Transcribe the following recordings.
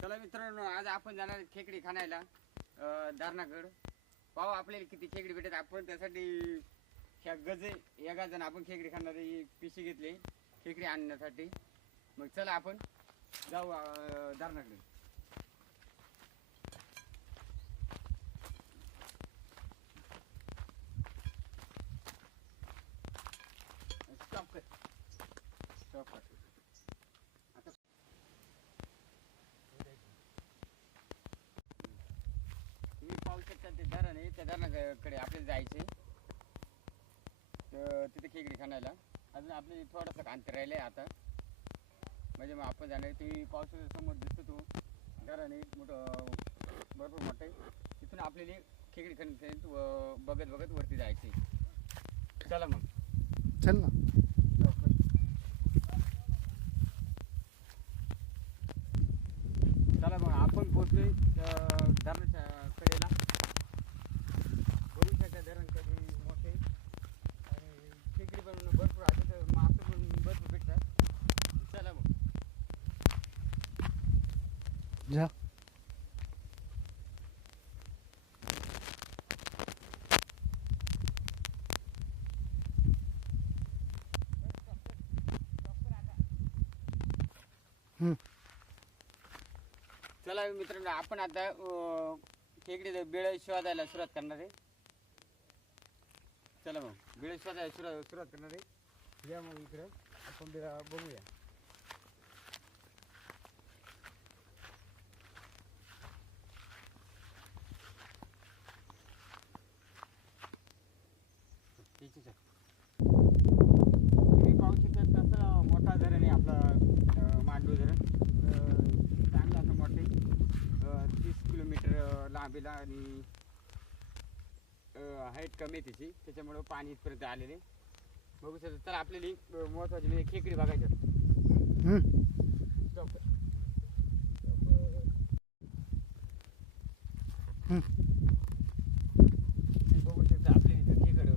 चला मित्रांनो आज आपण जाणार खेकडी खाण्याला धारणागड पाहू आपल्याला किती खेकडी भेटत आपण त्यासाठी ह्या गजे या गाजानं आपण खेकडी खाणार पिशी घेतली खेकडी आणण्यासाठी. मग चला आपण जाऊ अं, धारणाकडे स्टॉप कर. स्टॉप कर आता तुम्ही पाहू शकता ते धरण आहे त्या धरणाकडे आपल्याला जायचे तर तिथे खेकडी खाण्याला. अजून आपले थोडंसं अंतर राहिलं आहे आता. म्हणजे मग आपण जाणार तुम्ही पावसाच्या समोर दिसतो तो. धरण आहे मोठं भरपूर मोठं आहे. तिथून आपल्याला खेकडी खाण्यात बघत बघत वरती जायचे चला मग. चल ना चला मग आपण पोचलोय अं, धरणाच्या कडेला बघू शकता धरण कधी मोठे आणि खेकडी पण भरपूर आहे तर मासे पण भरपूर भेटतात चला मग जा हम्म. चला मित्रांनो आपण आता खेकडे बेळ शोधायला सुरुवात करणार आहे. चला मग बेळ शोधायला सुरुवात सुरुवात करणार आहे. या मग इकडं आपण बेळा बघूया त्याचीच आहे. तुम्ही पाहू शकता तसं मोठा धरण आहे आपला अं, मांडवी धरण अं, चांगलं असं मोठे तीस किलोमीटर लांबीला आणि हाईट कमी आहे त्याची त्याच्यामुळं पाणी इथपर्यंत आलेले बघू शकता. तर आपल्याला महत्वाची म्हणजे खेकडी बघायचं. बघू शकता आपल्या इथं खेकड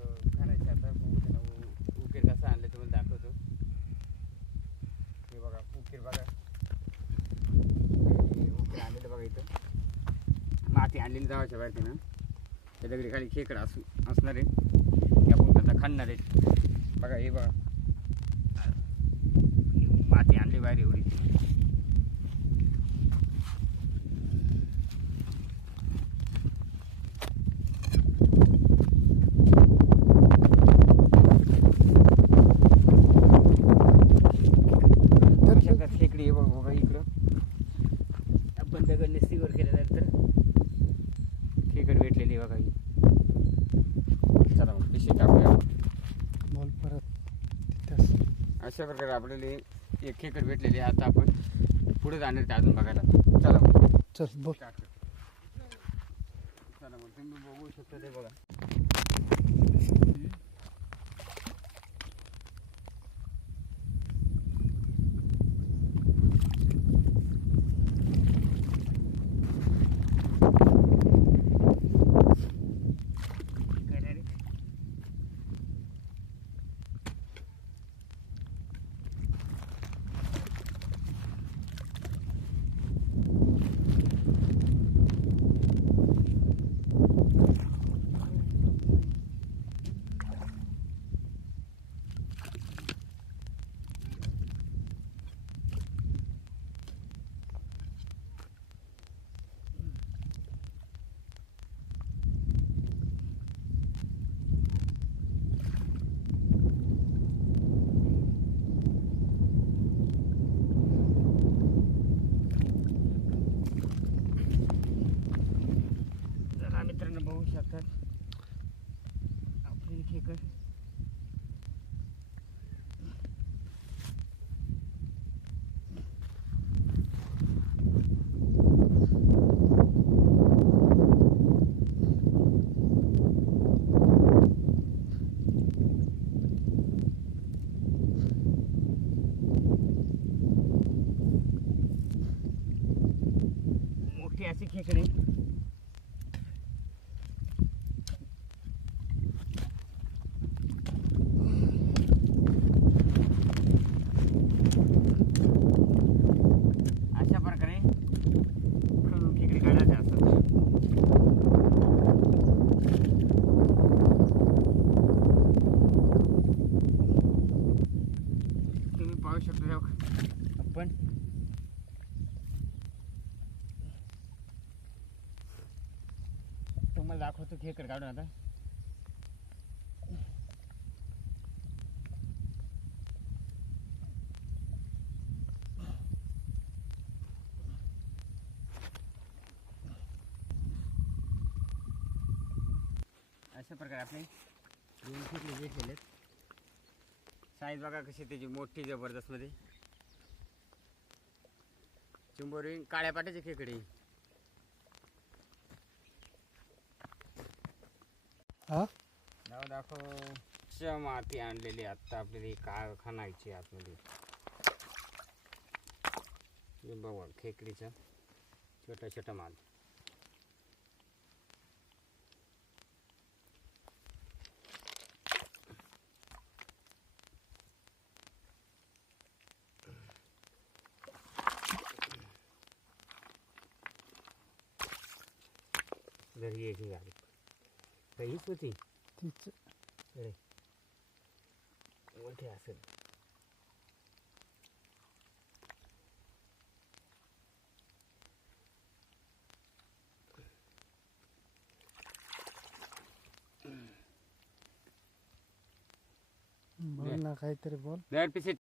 आता बघू शकता उ- उकीर कसं आणलं तुम्हाला दाखवतो. हे बघा उकीर बघा. उकीर आणलेलं बघा इथं. माती आणलेली जावायच्या बाहेर तिनं त्या दगडी खाली खेकड असू असणार आहे आपण त्याचा खाणार आहे बघा हे बघा. माती आणली बाहेर एवढी तर शेतात खेकडी आहे बघा बघा इकडं आपण दगड निस्तीवर केल्यानंतर खेकड भेटलेली आहे बघा ही चला मग पिशी टाकूया बोल परत तिथेच अशा प्रकारे आपल्याला एक खेकड भेटलेली आहे. आता आपण पुढे जाणार ते अजून बघायला. चला चल टाक. चला मग तुम्ही बघू शकता ते बघा. तुम्हाला दाखवतो खेकड काढून आता. अशा प्रकारे आपले दोन खेकडे घेतलेले साईज बघा कशी त्याची मोठी जबरदस्त मध्ये. चिंबोरी काळ्या पाट्याचे खेकडे. हा? दाखव. च माती आणलेली आत्ता आपली? कारखानायची आतमध्ये. बघ बघा खेकडीचा छोटा छोटा माल. घरी एक गाडी आली. हीच होती तीच अरे मोठे असेल बोल ना काहीतरी बोल दर पिसे